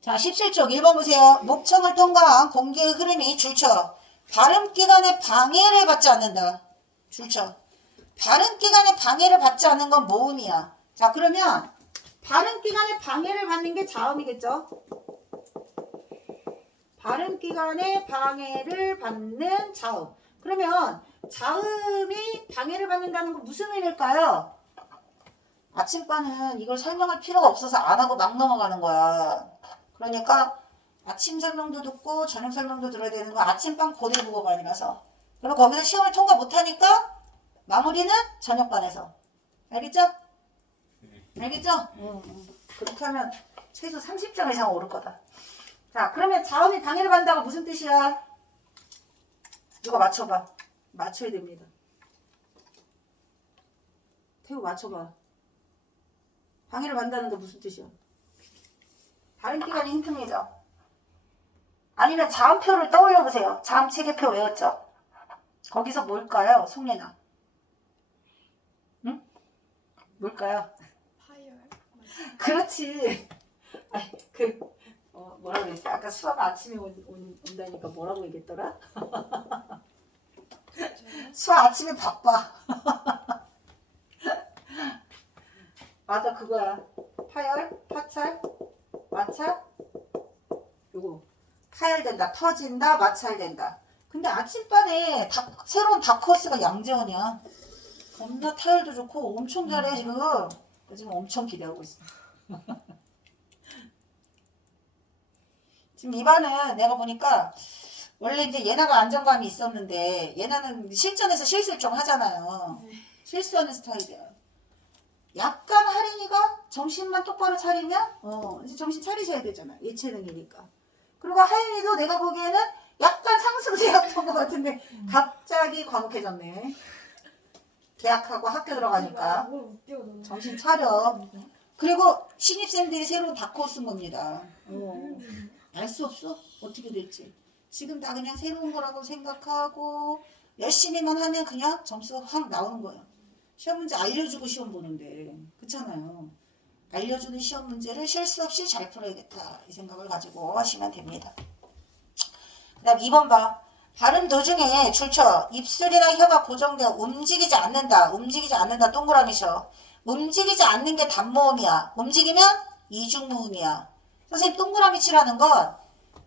자, 17쪽 1번 보세요. 목청을 통과한 공기의 흐름이 줄쳐 발음기관의 방해를 받지 않는다. 줄쳐. 발음기관의 방해를 받지 않는 건 모음이야. 자, 그러면 발음기관의 방해를 받는 게 자음이겠죠? 발음기관의 방해를 받는 자음. 그러면 자음이 방해를 받는다는 건 무슨 의미일까요? 아침반은 이걸 설명할 필요가 없어서 안 하고 막 넘어가는 거야. 그러니까 아침 설명도 듣고 저녁 설명도 들어야 되는 거 아침반 고대국어가 아니라서. 그리고 거기서 시험을 통과 못하니까 마무리는 저녁반에서. 알겠죠? 알겠죠? 그렇게 하면 최소 30점 이상 오를 거다. 자, 그러면 자음이 방해를 받는다가 무슨 뜻이야? 누가 맞춰봐. 맞춰야 됩니다. 태우 맞춰봐. 방해를 받는다는 게 무슨 뜻이야? 발음기관이 힘듭니다. 아니면 자음표를 떠올려 보세요. 자음 체계표 외웠죠? 거기서 뭘까요? 송예나. 응? 뭘까요? 파열. 그렇지. 아니, 뭐라고 그랬지? 아까 수아가 아침에 온다니까 뭐라고 얘기했더라? 수아 아침에 바빠. 맞아, 그거야. 파열, 파찰, 마찰, 요거. 파열된다, 터진다, 마찰된다. 근데 아침반에 새로운 다크호스가 양재원이야. 겁나 타율도 좋고 엄청 잘해 지금. 나 지금 엄청 기대하고 있어. 지금 이반은 내가 보니까 원래 이제 예나가 안정감이 있었는데 예나는 실전에서 실수를 좀 하잖아요. 실수하는 스타일이야. 약간 하린이가 정신만 똑바로 차리면 이제 정신 차리셔야 되잖아. 예체능이니까. 그리고 하린이도 내가 보기에는 약간 상승세였던 것 같은데 갑자기 과묵해졌네. 계약하고 학교 들어가니까 정신 차려. 그리고 신입생들이 새로운 다크호스인 겁니다. 알 수 없어. 어떻게 될지. 지금 다 그냥 새로운 거라고 생각하고 열심히만 하면 그냥 점수가 확 나오는 거예요. 시험 문제 알려주고 시험 보는데 그렇잖아요. 알려주는 시험 문제를 실수 없이 잘 풀어야겠다. 이 생각을 가지고 하시면 됩니다. 그 다음 2번 봐. 발음 도중에 줄쳐 입술이나 혀가 고정되어 움직이지 않는다. 움직이지 않는다. 동그라미셔. 움직이지 않는 게 단모음이야. 움직이면 이중모음이야. 선생님 동그라미 치라는 건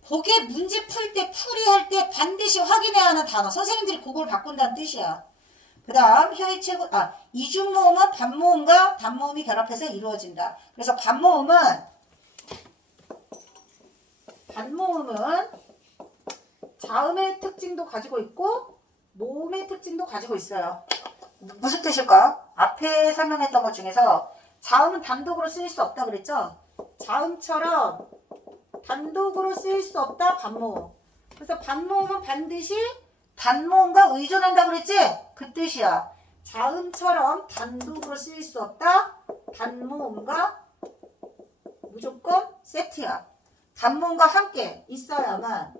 보게 문제 풀 때 풀이할 때 반드시 확인해야 하는 단어. 선생님들이 그걸 바꾼다는 뜻이야. 그 다음 혀의 최고 이중모음은 반모음과 단모음이 결합해서 이루어진다. 그래서 반모음은 자음의 특징도 가지고 있고 모음의 특징도 가지고 있어요. 무슨 뜻일까? 앞에 설명했던 것 중에서 자음은 단독으로 쓰일 수 없다 그랬죠? 자음처럼 단독으로 쓰일 수 없다 반모음. 그래서 반모음은 반드시 단모음과 의존한다 그랬지? 그 뜻이야. 자음처럼 단독으로 쓰일 수 없다 단모음과 무조건 세트야. 단모음과 함께 있어야만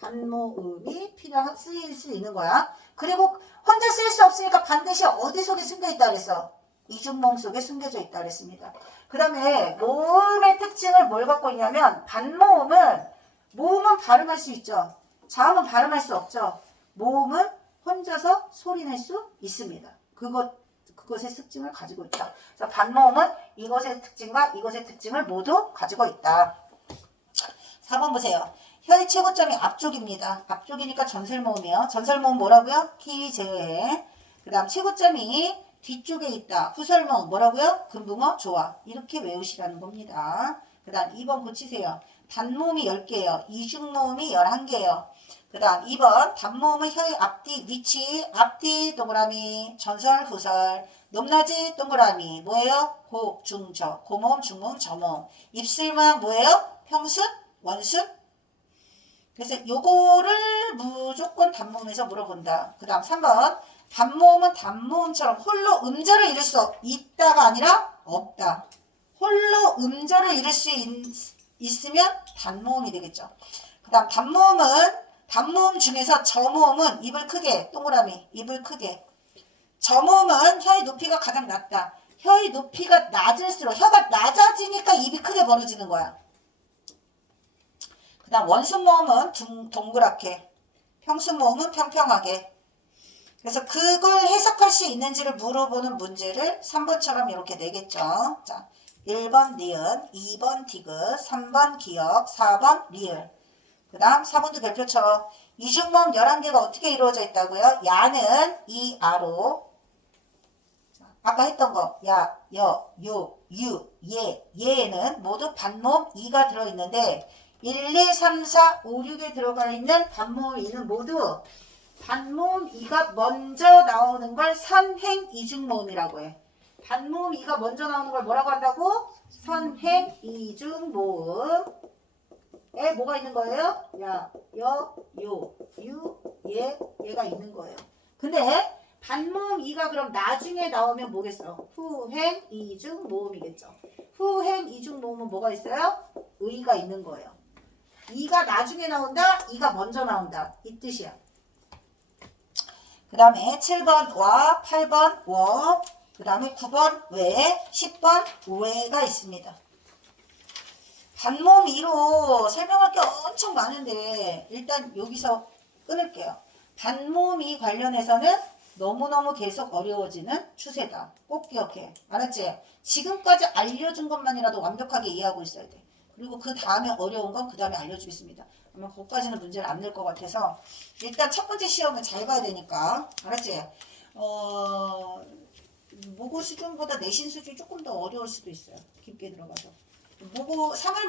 단모음이 쓰일 수 있는 거야. 그리고 혼자 쓸 수 없으니까 반드시 어디 속에 숨겨있다 그랬어? 이중모음 속에 숨겨져 있다 그랬습니다. 그 다음에 모음의 특징을 뭘 갖고 있냐면 모음은 발음할 수 있죠. 자음은 발음할 수 없죠. 모음은 혼자서 소리 낼 수 있습니다. 그것의 특징을 가지고 있다. 그래서 반모음은 이것의 특징과 이것의 특징을 모두 가지고 있다. 4번 보세요. 혀의 최고점이 앞쪽입니다. 앞쪽이니까 전설모음이에요. 전설모음 뭐라고요? 키, 제외. 그 다음 최고점이 뒤쪽에 있다. 후설모음 뭐라고요? 금붕어, 조화. 이렇게 외우시라는 겁니다. 그 다음 2번 고치세요. 단모음이 10개예요. 이중모음이 11개예요. 그 다음 2번 단모음은 혀의 앞뒤, 위치, 앞뒤 동그라미, 전설, 후설, 높낮이 동그라미, 뭐예요? 고, 중, 저, 고모음, 중모음, 저모음. 입술만 뭐예요? 평순, 원순. 그래서 요거를 무조건 단모음에서 물어본다. 그 다음 3번 단모음은 단모음처럼 홀로 음절을 이룰 수 있다가 아니라 없다. 홀로 음절을 이룰 수 있으면 단모음이 되겠죠. 그 다음 단모음 중에서 저모음은 입을 크게 동그라미 입을 크게. 저모음은 혀의 높이가 가장 낮다. 혀의 높이가 낮을수록 혀가 낮아지니까 입이 크게 벌어지는 거야. 그 다음 원순모음은 동그랗게, 평순모음은 평평하게. 그래서 그걸 해석할 수 있는지를 물어보는 문제를 3번처럼 이렇게 내겠죠. 자, 1번 니은, 2번 디귿, 3번 기역, 4번 리을. 그 다음 4번도 별표처럼 이중모음 11개가 어떻게 이루어져 있다고요? 야는 이, 아로. 아까 했던 거, 야, 여, 요, 유, 예, 예에는 모두 반모음 2가 들어있는데 1, 2, 3, 4, 5, 6에 들어가 있는 반모음 2는 모두 반모음 2가 먼저 나오는 걸 선행 이중모음이라고 해. 반모음 2가 먼저 나오는 걸 뭐라고 한다고? 선행 이중모음에 뭐가 있는 거예요? 야, 여, 요, 유, 예, 얘가 있는 거예요. 근데 반모음 2가 그럼 나중에 나오면 뭐겠어? 후행 이중모음이겠죠. 후행 이중모음은 뭐가 있어요? 의가 있는 거예요. 2가 나중에 나온다, 2가 먼저 나온다. 이 뜻이야. 그 다음에 7번 와, 8번 워, 그 다음에 9번 왜, 10번 왜가 있습니다. 반모음 2로 설명할 게 엄청 많은데 일단 여기서 끊을게요. 반모음 2 관련해서는 너무너무 계속 어려워지는 추세다. 꼭 기억해. 알았지? 지금까지 알려준 것만이라도 완벽하게 이해하고 있어야 돼. 그리고 그 다음에 어려운 건 그 다음에 알려주겠습니다. 그러면 거기까지는 문제를 안 낼 것 같아서 일단 첫 번째 시험을 잘 봐야 되니까. 알았지? 모고 수준보다 내신 수준이 조금 더 어려울 수도 있어요. 깊게 들어가서. 모고, 3월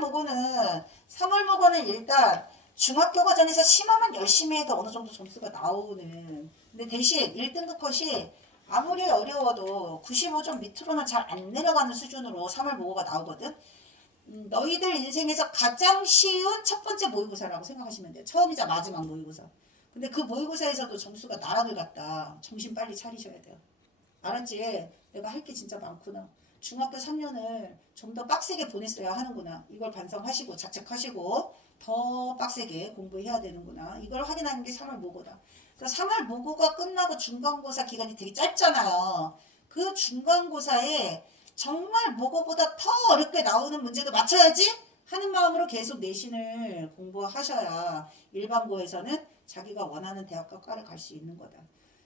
모고는 일단 중학교 과정에서 심화만 열심히 해도 어느 정도 점수가 나오는. 근데 대신 1등급 컷이 아무리 어려워도 95점 밑으로는 잘 안 내려가는 수준으로 3월 모고가 나오거든. 너희들 인생에서 가장 쉬운 첫 번째 모의고사라고 생각하시면 돼요. 처음이자 마지막 모의고사. 근데 그 모의고사에서도 점수가 나락을 갔다. 정신 빨리 차리셔야 돼요. 알았지? 내가 할 게 진짜 많구나. 중학교 3년을 좀 더 빡세게 보냈어야 하는구나. 이걸 반성하시고 자책하시고 더 빡세게 공부해야 되는구나. 이걸 확인하는 게 3월 모고다. 그래서 3월 모고가 끝나고 중간고사 기간이 되게 짧잖아요. 그 중간고사에 정말 모고보다 더 어렵게 나오는 문제도 맞춰야지 하는 마음으로 계속 내신을 공부하셔야 일반고에서는 자기가 원하는 대학과 과를 갈 수 있는 거다.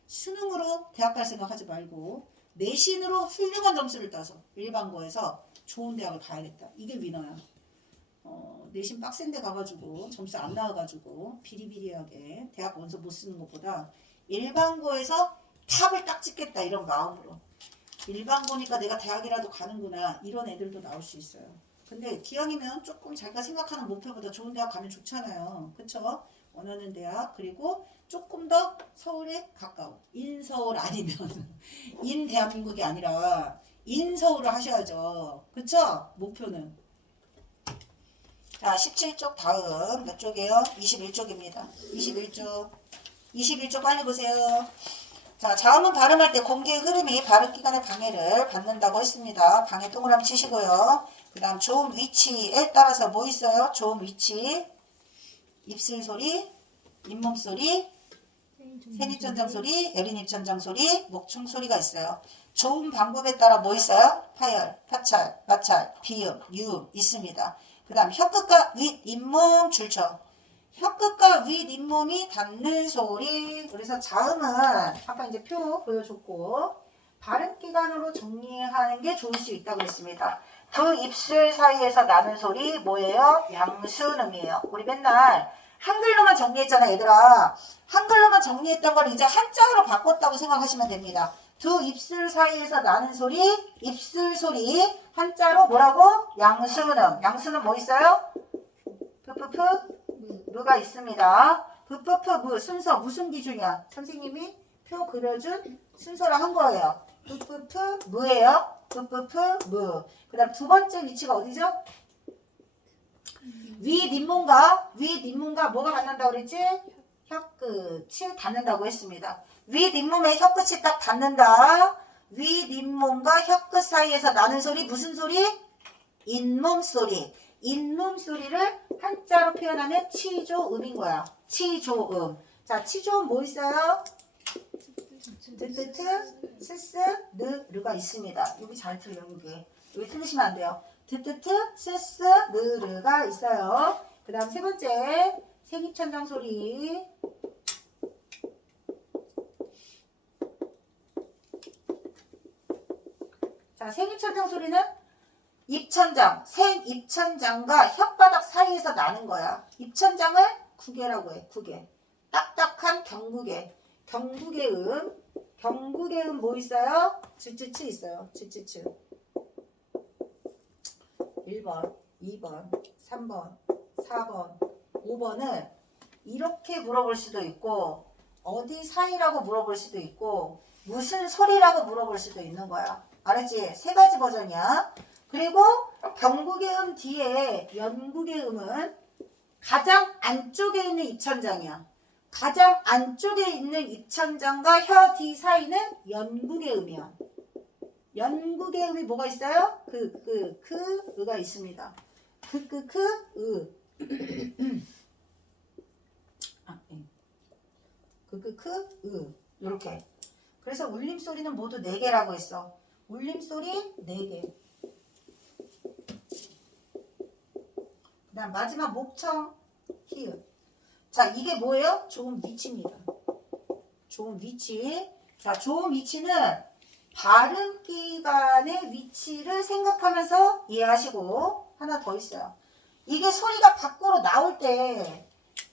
수능으로 대학 갈 생각하지 말고 내신으로 훌륭한 점수를 따서 일반고에서 좋은 대학을 가야겠다. 이게 위너야. 내신 빡센 데 가가지고 점수 안 나와가지고 비리비리하게 대학 원서 못 쓰는 것보다 일반고에서 탑을 딱 찍겠다 이런 마음으로. 일반고니까 내가 대학이라도 가는구나 이런 애들도 나올 수 있어요. 근데 기왕이면 조금 자기가 생각하는 목표보다 좋은 대학 가면 좋잖아요. 그쵸? 원하는 대학 그리고 조금 더 서울에 가까운 인서울 아니면 인대한민국이 아니라 인서울을 하셔야죠. 그쵸? 목표는. 자 17쪽 다음 몇 쪽이에요? 21쪽입니다. 21쪽 빨리 보세요. 자, 자음은 발음할 때 공기의 흐름이 발음기관의 방해를 받는다고 했습니다. 방해 동그라미 치시고요. 그 다음 좋은 위치에 따라서 뭐 있어요? 좋은 위치, 입술 소리, 잇몸 소리, 새입천장 소리, 여린입천장 소리, 목청 소리가 있어요. 좋은 방법에 따라 뭐 있어요? 파열, 파찰, 마찰, 비음, 유음 있습니다. 그 다음 혀끝과 윗, 잇몸, 줄쳐. 혀끝과 윗 잇몸이 닿는 소리. 그래서 자음은 아까 이제 표 보여줬고 발음기관으로 정리하는 게 좋을 수 있다고 했습니다. 두 입술 사이에서 나는 소리 뭐예요? 양순음이에요. 우리 맨날 한글로만 정리했잖아 얘들아. 한글로만 정리했던 걸 이제 한자어로 바꿨다고 생각하시면 됩니다. 두 입술 사이에서 나는 소리, 입술 소리. 한자로 뭐라고? 양순음. 양순음 뭐 있어요? 푸푸푸 무가 있습니다. 푸푸푸 무 순서 무슨 기준이야? 선생님이 표 그려준 순서로 한 거예요. 푸푸푸 무예요. 푸푸푸 무. 그 다음 두 번째 위치가 어디죠? 윗 잇몸과 뭐가 만난다고 그랬지? 혀끝이 닿는다고 했습니다. 윗 잇몸에 혀끝이 딱 닿는다. 윗 잇몸과 혀끝 사이에서 나는 소리 무슨 소리? 잇몸 소리. 잇몸 소리를 한자로 표현하면 치조음인 거야. 치조음. 자, 치조음 뭐 있어요? 뜨뜨트, 스스, 느르가 있습니다. 여기 잘 틀려, 여기. 여기 틀리시면 안 돼요. 뜨뜨트, 스스, 느르가 있어요. 그 다음 세 번째, 색입천장 소리. 자, 색입천장 소리는 입천장, 색 입천장과 혓바닥 사이에서 나는 거야. 입천장을 구개라고 해, 구개. 딱딱한 경구개. 경구개 음. 경구개 음 뭐 있어요? 츠츠츠 있어요. 츠츠츠. 1번, 2번, 3번, 4번, 5번을 이렇게 물어볼 수도 있고 어디 사이라고 물어볼 수도 있고 무슨 소리라고 물어볼 수도 있는 거야. 알았지? 세 가지 버전이야. 그리고 경구개 음 뒤에 연구개 음은 가장 안쪽에 있는 입천장이야. 가장 안쪽에 있는 입천장과 혀 뒤 사이는 연구개 음이야. 연구개 음이 뭐가 있어요? 으가 있습니다. 이렇게. 그래서 울림소리는 모두 4개라고 했어. 울림소리 4개. 그 다음 마지막 목청 히읗. 자, 이게 뭐예요? 좋은 위치입니다. 좋은 위치. 자, 좋은 위치는 발음기관의 위치를 생각하면서 이해하시고 하나 더 있어요. 이게 소리가 밖으로 나올 때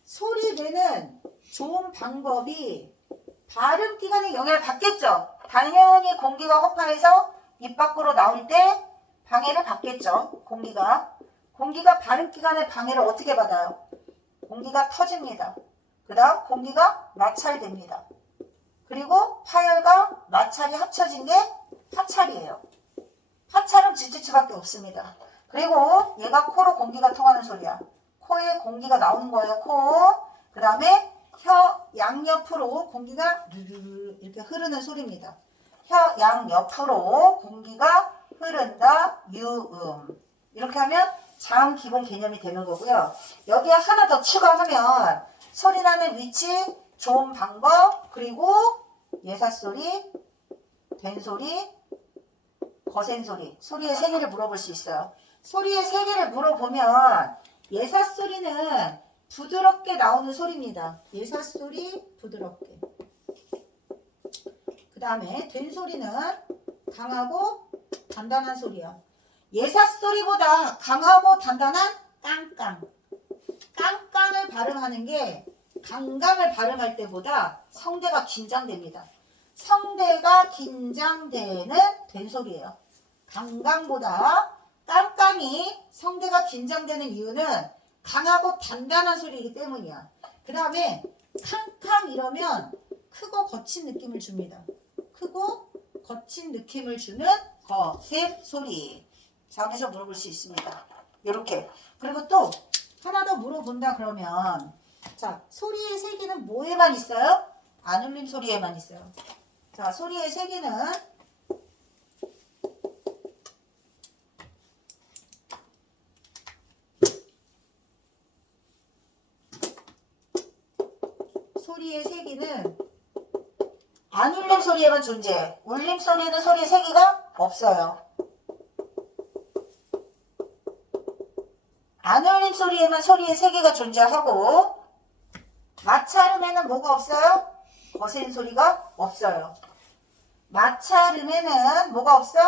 소리 내는 좋은 방법이 발음기관의 영향을 받겠죠. 당연히 공기가 허파에서 입 밖으로 나올 때 방해를 받겠죠. 공기가 발음기관의 방해를 어떻게 받아요? 공기가 터집니다. 그 다음 공기가 마찰됩니다. 그리고 파열과 마찰이 합쳐진 게 파찰이에요. 파찰은 즈즈즈밖에 없습니다. 그리고 얘가 코로 공기가 통하는 소리야. 코에 공기가 나오는 거예요. 코. 그 다음에 혀 양옆으로 공기가 이렇게 흐르는 소리입니다. 혀 양옆으로 공기가 흐른다. 유음. 이렇게 하면 자음 기본 개념이 되는 거고요. 여기에 하나 더 추가하면 소리 나는 위치, 좋은 방법, 그리고 예사소리, 된소리, 거센소리, 소리의 세계를 물어볼 수 있어요. 소리의 세계를 물어보면 예사소리는 부드럽게 나오는 소리입니다. 예사소리 부드럽게. 그 다음에 된소리는 강하고 단단한 소리야. 예사소리보다 강하고 단단한 깡깡. 깡깡을 발음하는 게 강강을 발음할 때보다 성대가 긴장됩니다. 성대가 긴장되는 된소리예요. 강강보다 깡깡이 성대가 긴장되는 이유는 강하고 단단한 소리이기 때문이야. 그 다음에 캉캉 이러면 크고 거친 느낌을 줍니다. 크고 거친 느낌을 주는 거센 소리. 자, 여기서 물어볼 수 있습니다. 이렇게. 그리고 또 하나 더 물어본다 그러면 자, 소리의 세계는 뭐에만 있어요? 안 울림 소리에만 있어요. 자, 소리의 세계는 안 울림 소리에만 존재해. 울림 소리는 소리의 세계가 없어요. 안 울림 소리에만 소리의 세계가 존재하고 마찰음에는 뭐가 없어요? 거센 소리가 없어요. 마찰음에는 뭐가 없어?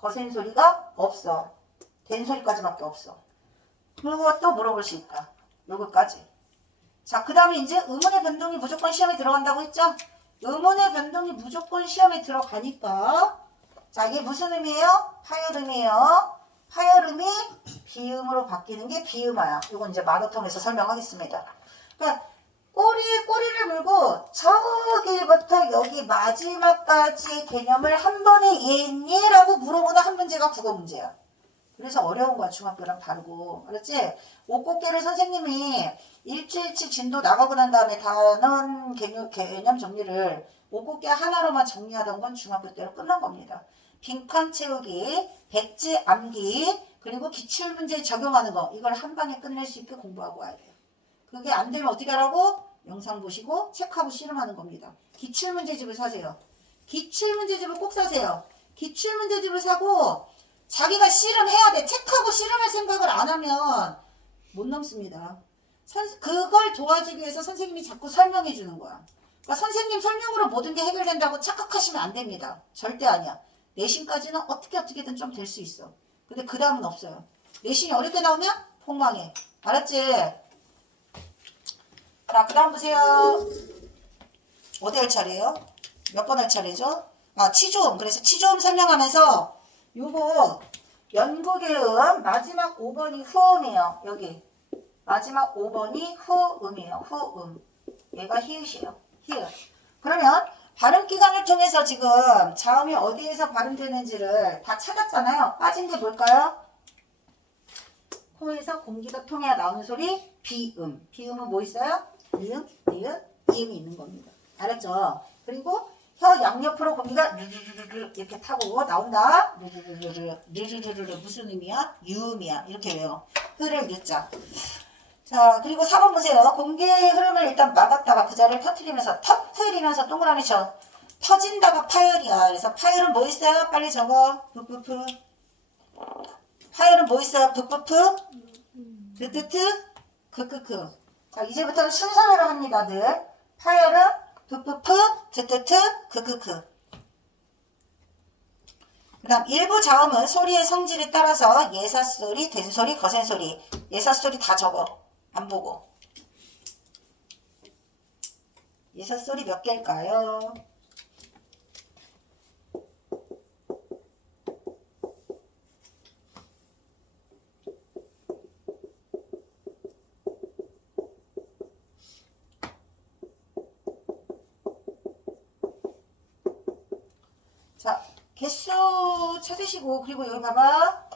거센 소리가 없어. 된 소리까지밖에 없어. 그리고 또 물어볼 수 있다. 요거까지. 자, 그 다음에 이제 음운의 변동이 무조건 시험에 들어간다고 했죠? 음운의 변동이 무조건 시험에 들어가니까 자, 이게 무슨 음이에요? 파열음이에요. 파열음이 비음으로 바뀌는 게 비음화야. 이건 이제 마더텅에서 설명하겠습니다. 그러니까 꼬리에 꼬리를 물고 저기부터 여기 마지막까지 개념을 한 번에 이해했니? 라고 물어보는 한 문제가 국어 문제야. 그래서 어려운 거야. 중학교랑 다르고. 알았지? 옷꽃게를 선생님이 일주일치 진도 나가고 난 다음에 단원 개념 정리를 옷꽃게 하나로만 정리하던 건 중학교 때로 끝난 겁니다. 빈칸 채우기, 백지 암기, 그리고 기출문제 적용하는 거. 이걸 한 방에 끝낼 수 있게 공부하고 와야 돼요. 그게 안 되면 어떻게 하라고? 영상 보시고 체크하고 씨름하는 겁니다. 기출문제집을 사세요. 기출문제집을 꼭 사세요. 기출문제집을 사고 자기가 씨름해야 돼. 체크하고 씨름할 생각을 안 하면 못 넘습니다. 그걸 도와주기 위해서 선생님이 자꾸 설명해 주는 거야. 그러니까 선생님 설명으로 모든 게 해결된다고 착각하시면 안 됩니다. 절대 아니야. 내신까지는 어떻게든 좀 될 수 있어. 근데 그 다음은 없어요. 내신이 어렵게 나오면 폭망해. 알았지? 자, 그 다음 보세요. 어디 할 차례예요? 몇 번 할 차례죠? 아, 치조음. 그래서 치조음 설명하면서 요거 연구계음 마지막 5번이 후음이에요. 여기 마지막 5번이 후음이에요. 후음. 얘가 히읗이에요. 히읗. 그러면 발음기관을 통해서 지금 자음이 어디에서 발음되는지를 다 찾았잖아요. 빠진 게 뭘까요? 코에서 공기가 통해야 나오는 소리 비음. 비음은 뭐 있어요? 니은, 니은, 이음이 있는 겁니다. 알았죠? 그리고 혀 양옆으로 공기가 르르르르 이렇게 타고 나온다. 르르르르 무슨 의미야? 유음이야. 이렇게 외워. 흐를 늦자. 자, 그리고 4번 보세요. 공기의 흐름을 일단 막았다가 그 자리를 터트리면서 동그라미 쳐. 터진다가 파열이야. 그래서 파열은 뭐 있어요? 빨리 적어. 푸푸푸. 파열은 뭐 있어요? 푸푸푸. 드뜨트. 크크크. 자, 이제부터는 순서대로 합니다, 늘. 파열은 푸푸푸. 드뜨트. 크크크. 그 다음 일부 자음은 소리의 성질에 따라서 예사소리, 된소리, 거센소리. 예사소리 다 적어. 안 보고. 예사소리 몇 개일까요? 자, 개수 찾으시고, 그리고 여기 봐봐.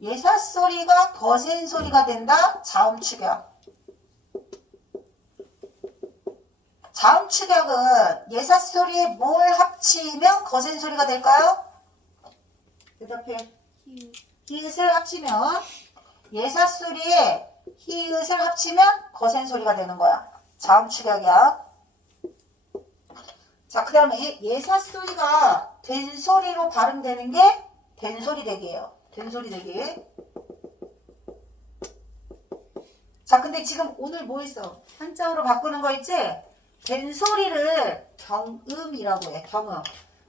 예사소리가 거센소리가 된다. 자음 축약. 자음 축약은 예사소리에 뭘 합치면 거센소리가 될까요? 대답해. 히읗을 합치면, 예사소리에 히읗을 합치면 거센소리가 되는 거야. 자음 축약이야. 자, 그 다음에 예사소리가 된소리로 발음되는 게 된소리대기예요. 된소리대기. 자, 근데 지금 오늘 뭐 있어? 한자어로 바꾸는 거 있지? 된소리를 경음이라고 해. 경음.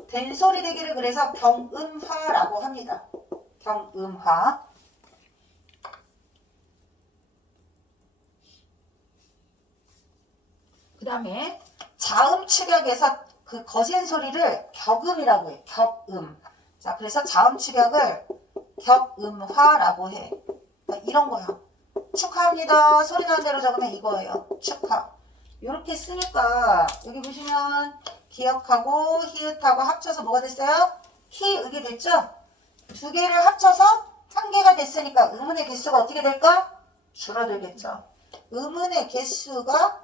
된소리대기를 그래서 경음화라고 합니다. 경음화. 그 다음에 자음 축약에서 그 거센 소리를 격음이라고 해. 격음. 자, 그래서 자음 축약을 격음화라고 해. 그러니까 이런 거야. 축하합니다. 소리 나는 대로 적으면 이거예요. 축하. 이렇게 쓰니까 여기 보시면 기억하고 히읗하고 합쳐서 뭐가 됐어요? 히읗이 됐죠? 두 개를 합쳐서 한 개가 됐으니까 음운의 개수가 어떻게 될까? 줄어들겠죠. 음운의 개수가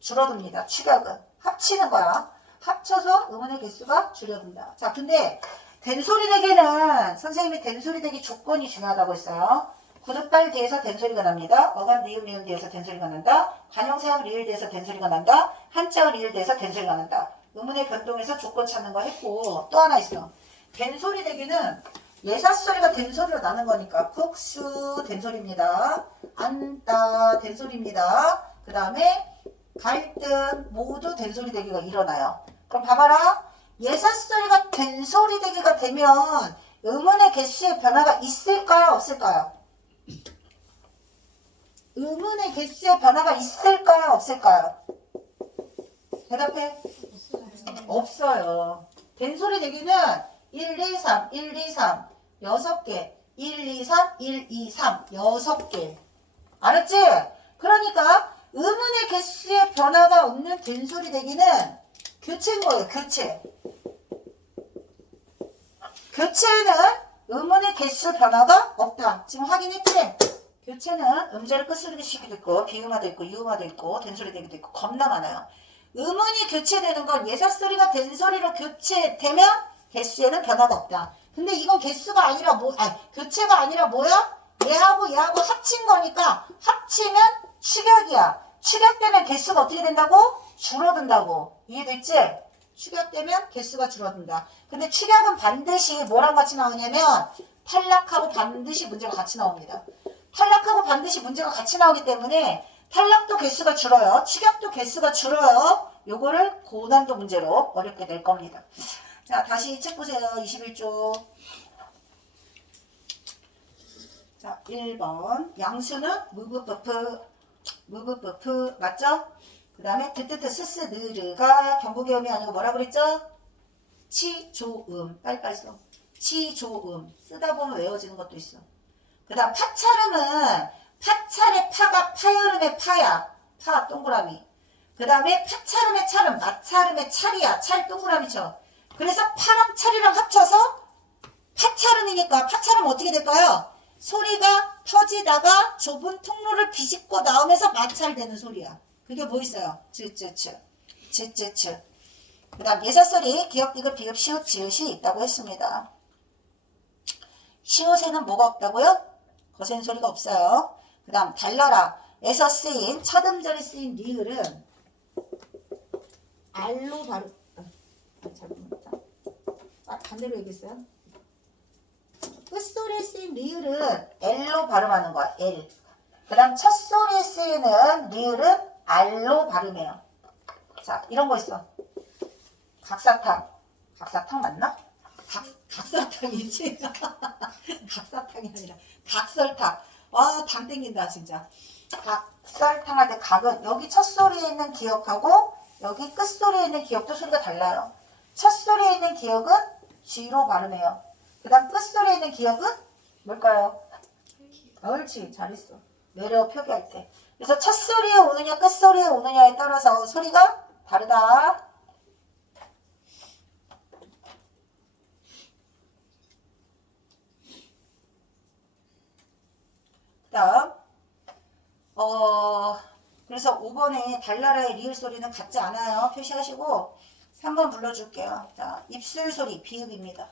줄어듭니다. 축약은. 합치는 거야. 합쳐서 음운의 개수가 줄어든다. 자, 근데 된소리 대기는 선생님이 된소리 대기 조건이 중요하다고 했어요. 구둣발 뒤에서 된소리가 납니다. 어감 니은 미음 뒤에서 된소리가 난다. 관용사역 리을 뒤에서 된소리가 난다. 한자어 리을 뒤에서 된소리가 난다. 음운의 변동에서 조건 찾는 거 했고 또 하나 있어. 된소리 대기는 예사소리가 된소리로 나는 거니까 국수 된소리입니다. 안다 된소리입니다. 그 다음에 갈등 모두 된소리 대기가 일어나요. 그럼 봐봐라. 예사소리가 된소리 대기가 되면 음운의 개수의 변화가 있을까요? 없을까요? 음운의 개수의 변화가 있을까요? 없을까요? 대답해. 없어요. 된소리 대기는 1, 2, 3, 1, 2, 3 6개 1, 2, 3, 1, 2, 3 6개 알았지? 그러니까 음운의 개수의 변화가 없는 된소리 대기는 교체인 거예요. 교체. 교체는 음운의 개수 변화가 없다. 지금 확인했지? 교체는 음절을 끝소리도 시기도 있고 비음화도 있고 유음화도 있고 된소리 대기도 있고 겁나 많아요. 음운이 교체되는 건 예사소리가 된소리로 교체되면 개수에는 변화가 없다. 근데 이건 개수가 아니라 교체가 아니라 뭐야? 얘하고 얘하고 합친 거니까 합치면 축약이야. 축약되면 개수가 어떻게 된다고? 줄어든다고. 이해됐지? 축약되면 개수가 줄어든다. 근데 축약은 반드시 뭐랑 같이 나오냐면 탈락하고 반드시 문제가 같이 나옵니다. 탈락하고 반드시 문제가 같이 나오기 때문에 탈락도 개수가 줄어요. 축약도 개수가 줄어요. 요거를 고난도 문제로 어렵게 낼 겁니다. 자, 다시 책 보세요. 21쪽. 자, 1번. 양수는 무브프프 맞죠? 그 다음에 드뜨트 스스느르가 경고계음이 아니고 뭐라 그랬죠? 치조음. 빨리빨리 써. 치조음. 쓰다 보면 외워지는 것도 있어. 그 다음 파차름은 파찰의 파가 파여름의 파야. 파 동그라미. 그 다음에 파차름의 찰은 마차름의 찰이야. 찰 동그라미 쳐. 그래서 파랑 찰이랑 합쳐서 파차름이니까 파차름 어떻게 될까요? 소리가 터지다가 좁은 통로를 비집고 나오면서 마찰되는 소리야. 그게 뭐 있어요? 쯔쯔쯔. 쯔쯔쯔. 그 다음 예사소리 기역, 디귿, 비읍, 시옷, 지읒이 있다고 했습니다. 시옷에는 뭐가 없다고요? 거센 소리가 없어요. 그 다음 달러라 에서 쓰인 첫 음절에 쓰인 리을은 알로 발음 잘못했다. 반대로 얘기했어요. 끝소리에 쓰인 리을은 L로 발음하는 거야. L. 그 다음 첫 소리에 쓰이는 리을은 R로 발음해요. 자, 이런 거 있어. 각사탕. 각사탕 맞나? 각설탕이지? 각사탕이 아니라 각설탕. 와, 당 땡긴다 진짜. 각설탕 할 때 각은 여기 첫 소리에 있는 기역하고 여기 끝 소리에 있는 기역도 소리가 달라요. 첫 소리에 있는 기역은 G로 발음해요. 그 다음 끝 소리에 있는 기역은 뭘까요? 옳지, 잘했어. 매력 표기할 때. 그래서 첫 소리에 오느냐 끝 소리에 오느냐에 따라서 소리가 다르다. 다음 그래서 5번에 달나라의 리을 소리는 같지 않아요. 표시하시고 3번 불러줄게요. 자, 입술 소리 비읍입니다.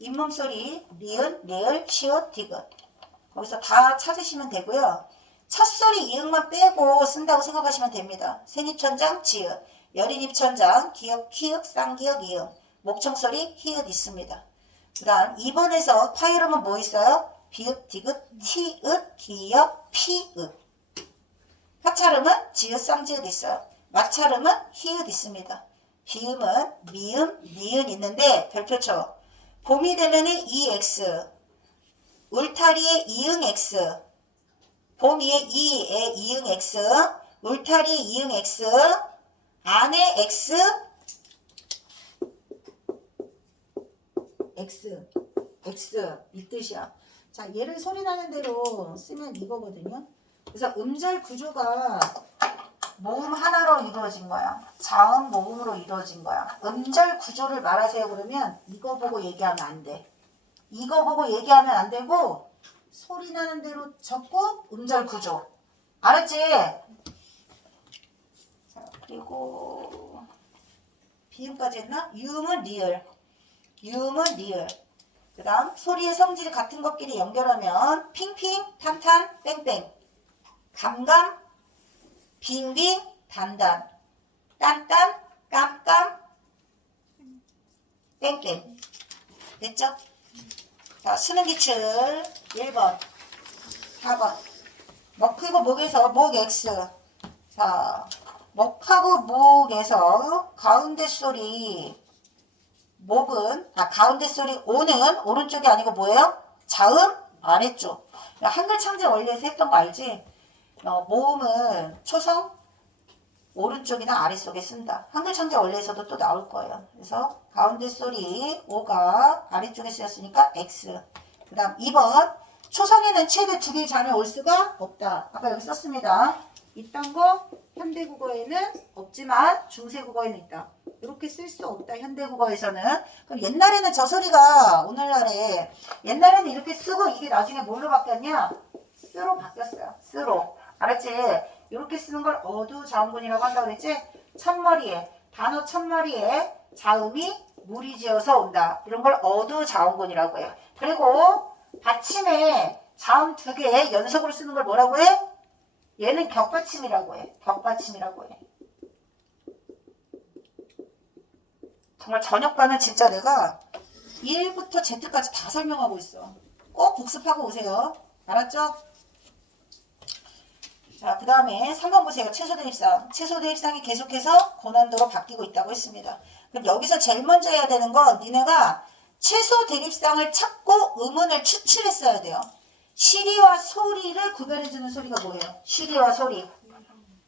잇몸 소리 리은, 리을, 시옷, 디귿. 거기서 다 찾으시면 되고요. 첫 소리 이응만 빼고 쓴다고 생각하시면 됩니다. 생입천장 지읒, 여린입천장 기역, 키읔, 쌍기역, 이응, 목청소리 히읗 있습니다. 그 다음 2번에서 파이름은 뭐 있어요? 비읍, 디귿, 티읒, 기역, 피읒. 파차름은 지읒, 쌍지읒 있어요. 마차름은 히읗 있습니다. 비음은 미음, 니은 있는데 별표 쳐. 봄이 되면은 EX, 울타리에 이응 X, 봄 위에 이에 이응 X, 울타리에 이응 X, 안에 X, X 이 뜻이야. 자, 얘를 소리 나는 대로 쓰면 이거거든요. 그래서 음절 구조가 모음 하나로 이루어진 거야. 자음 모음으로 이루어진 거야. 음절 구조를 말하세요 그러면 이거 보고 얘기하면 안 돼. 이거 보고 얘기하면 안 되고 소리 나는 대로 적고 음절 구조. 알았지? 자, 그리고 비음까지 했나? 유음은 리을. 유음은 리을. 그 다음 소리의 성질 같은 것끼리 연결하면 핑핑, 탄탄, 뺑뺑. 감감, 빙빙, 단단. 딴딴, 깜깜, 땡땡. 됐죠? 자, 수능기출 1번, 4번. 먹하고 목에서 목 X. 자, 먹하고 목에서 가운데 소리 목은 가운데 소리 오는 오른쪽이 아니고 뭐예요? 자음 아래쪽. 한글 창제 원리에서 했던 거 알지? 모음은 초성 오른쪽이나 아래쪽에 쓴다. 한글 창제 원리에서도 또 나올 거예요. 그래서 가운데 소리 오가 아래쪽에 쓰였으니까 X. 그 다음 2번 초성에는 최대 2개의 잔이 올 수가 없다. 아까 여기 썼습니다. 이딴 거 현대국어에는 없지만 중세국어에는 있다. 이렇게 쓸 수 없다. 현대국어에서는. 그럼 옛날에는 저 소리가 오늘날에 옛날에는 이렇게 쓰고 이게 나중에 뭘로 바뀌었냐? 쓰로 바뀌었어요. 쓰로. 알았지? 이렇게 쓰는 걸 어두자음군이라고 한다고 그랬지? 첫머리에 단어 첫머리에 자음이 무리지어서 온다. 이런 걸 어두자음군이라고 해요. 그리고 받침에 자음 2개 연속으로 쓰는 걸 뭐라고 해? 얘는 격받침이라고 해. 격받침이라고 해. 정말 저녁반은 진짜 내가 1부터 Z까지 다 설명하고 있어. 꼭 복습하고 오세요. 알았죠? 자, 그 다음에 3번 보세요. 최소 대입상. 최소 대입상이 계속해서 고난도로 바뀌고 있다고 했습니다. 그럼 여기서 제일 먼저 해야 되는 건 니네가 최소 대립상을 찾고 의문을 추출했어야 돼요. 시리와 소리를 구별해주는 소리가 뭐예요? 시리와 소리.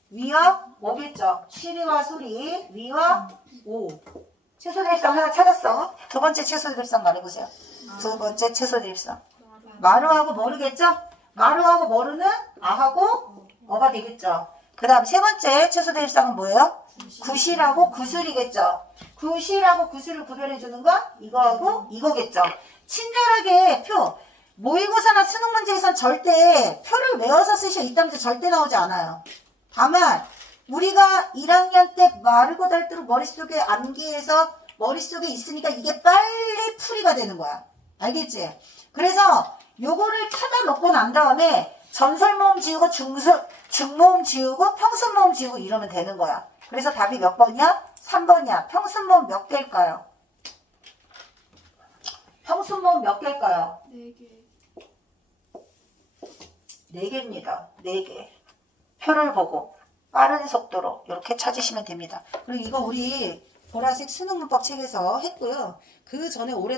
위와 오겠죠. 시리와 소리. 위와 오. 최소 대립상 하나 찾았어. 두 번째 최소 대립상 말해보세요. 두 번째 최소 대립상. 마루하고 머루겠죠? 마루하고 머루는 아하고 어가 되겠죠. 그 다음 세 번째 최소 대입상은 뭐예요? 구실하고 구술이겠죠. 구실하고 구술을 구별해주는 건 이거하고 이거겠죠. 친절하게 표, 모의고사나 수능 문제에선 절대 표를 외워서 쓰셔. 이딴 문제 절대 나오지 않아요. 다만 우리가 1학년 때 마르고 닳도록 머릿속에 암기해서 머릿속에 있으니까 이게 빨리 풀이가 되는 거야. 알겠지? 그래서 요거를 찾아 놓고 난 다음에 전설모음 지우고 중모음 지우고 평순모음 지우고 이러면 되는 거야. 그래서 답이 몇 번이야? 3번이야. 평순모음 몇 개일까요? 평순모음 몇 개일까요? 4개. 4개입니다. 4개. 표를 보고 빠른 속도로 이렇게 찾으시면 됩니다. 그리고 이거 우리 보라색 수능 문법 책에서 했고요. 그 전에 올해